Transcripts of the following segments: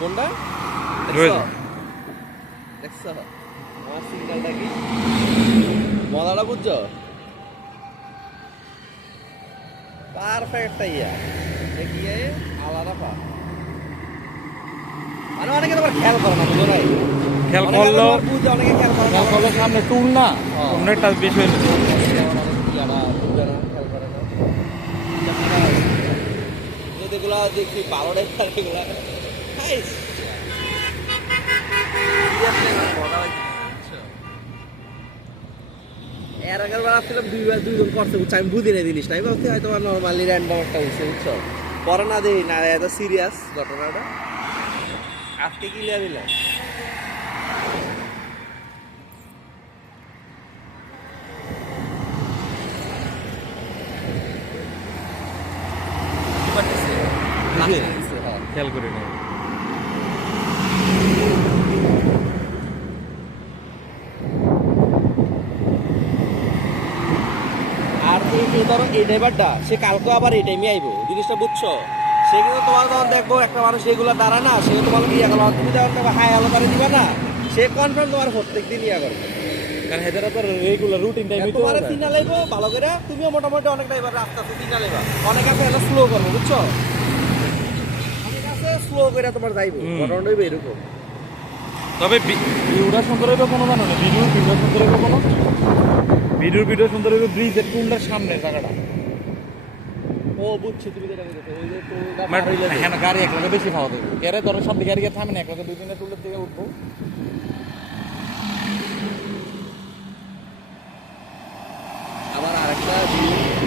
কোনটা রয়েছে। দেখছো আমার সিগন্যালটা কি মজাটা বুঝছো পারফেক্ট ইয়া দেখিয়ে আলাদা পা মানে অনেকে তোমার খেয়াল করে না বুঝো নাই খেয়াল করলো বুঝে অনেকে খেয়াল করে না খেয়াল করলো সামনে টুল না অনেকটা বেশি হয়ে গেছে। যেগুলা দেখি ভালো ডাক্তার এগুলা খাইস এর আগের বার আসছিলাম দুইজন করছে বুঝছো আমি বুঝি না জিনিসটা আমি ভাবছি হয়তো নর্মালি র্যান্ডম একটা হয়েছে বুঝছো পরে না দেখি না এত সিরিয়াস ঘটনাটা আজকে ক্লিয়ার দিলাম খেয়াল করি না আর এই ধরো এই ড্রাইভারটা সে কালকে আবার এই টাইমে আইবো জিনিসটা বুঝছো সে কিন্তু তোমার তখন দেখবো একটা মানুষ এগুলো দাঁড়া না সে তোমার ইয়া করলো তুমি যখন হাই আলো করে দিবা না সে কনফার্ম তোমার প্রত্যেক দিন ইয়া করবে কারণ হেদারা তো রেগুলার রুটিন টাইমে তো তোমার তিনা লাইবো ভালো করে তুমিও মোটামুটি অনেক ড্রাইভার রাস্তা আছে তিনা লাইবা অনেক আছে এলো স্লো করবো বুঝছো অনেক আছে স্লো করে তোমার যাইবো ঘটনাটা হইবে এরকম তবে ভিডিওটা সুন্দর হইবে কোনো জানো না ভিডিও সুন্দর হইবে কোনো ভিডিও সুন্দর হইবে ব্রিজের টুলটার সামনে জায়গাটা ও বুঝছি তুমি যেটা বলছো ওই যে টুলটা হ্যাঁ গাড়ি এক লাখে বেশি খাওয়া দেবে এরে ধরো সব গাড়ি গিয়ে থামে না এক লাখে দুই তিনটা টুলের দিকে উঠবো আবার আরেকটা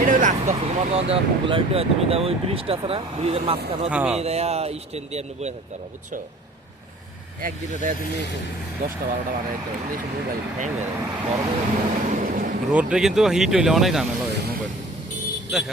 এটা হলো আস্তে আস্তে তোমার যখন দেওয়া পপুলারিটি হয় তুমি ওই ব্রিজটা আছে না ব্রিজের মাঝখানে তুমি দেয়া স্ট্যান্ড দিয়ে এমনি বয়ে থাকতে পারো বুঝছো একদিনে দেয়া তুমি 10টা 12টা বানাইতে হবে এই মোবাইল হ্যাং হয়ে যাবে গরমে রোডে কিন্তু হিট হইলে অনেক ঝামেলা হয় মোবাইল দেখে